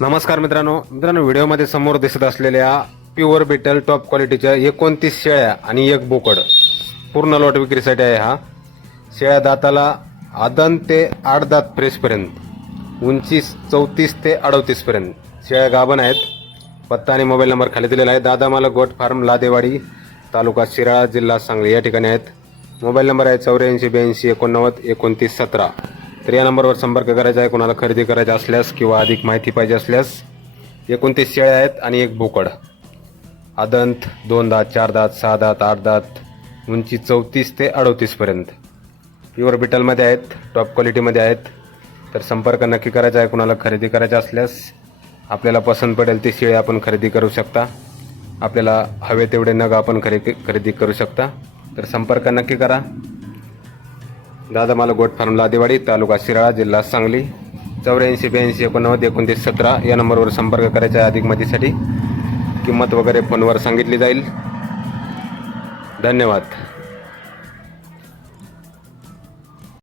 नमस्कार मित्रांनो. मित्रांनो व्हिडिओमध्ये समोर दिसत असलेल्या प्युअर बिटल टॉप क्वालिटीच्या एकोणतीस शेळ्या आणि एक बोकड. पूर्ण लॉट विक्रीसाठी आहे हा. शेळ्या दाताला आदन ते आठ दात फ्रेशपर्यंत उंची चौतीस ते अडतीसपर्यंत शेळ्या गाभण आहेत. पत्ता आणि मोबाईल नंबर खाली दिलेला आहे. दादा मला गोट फार्म लादेवाडी तालुका शिराळा जिल्हा सांगली या ठिकाणी आहेत. मोबाईल नंबर आहे चौऱ्याऐंशी ब्याऐंशी एकोणनव्वद एकोणतीस सतरा. तर या नंबरवर संपर्क करायचा आहे. कोणाला खरेदी करायचा असल्यास किंवा अधिक माहिती पाहिजे असल्यास एकोणतीस शेळ्या आहेत आणि एक बोकड. आदंत दोन दात चार दात सहा दात आठ दात उंची चौतीस ते अडतीसपर्यंत प्युअर बिटलमध्ये आहेत टॉप क्वालिटीमध्ये आहेत. तर संपर्क नक्की करायचा आहे. कुणाला खरेदी करायचा असल्यास आपल्याला पसंत पडेल ती शेळी आपण खरेदी करू शकता. आपल्याला हवे तेवढे नग आपण खरेदी खरेदी करू शकता. तर संपर्क नक्की करा. दादा मला गोट फार्म लादेवाडी तालुका शिराळा जिल्हा सांगली. चौऱ्याऐंशी ब्याऐंशी एकोणनव्वद एकोणतीस सतरा या नंबरवर संपर्क करायचा आहे अधिक माहितीसाठी. किंमत वगैरे फोनवर सांगितली जाईल. धन्यवाद.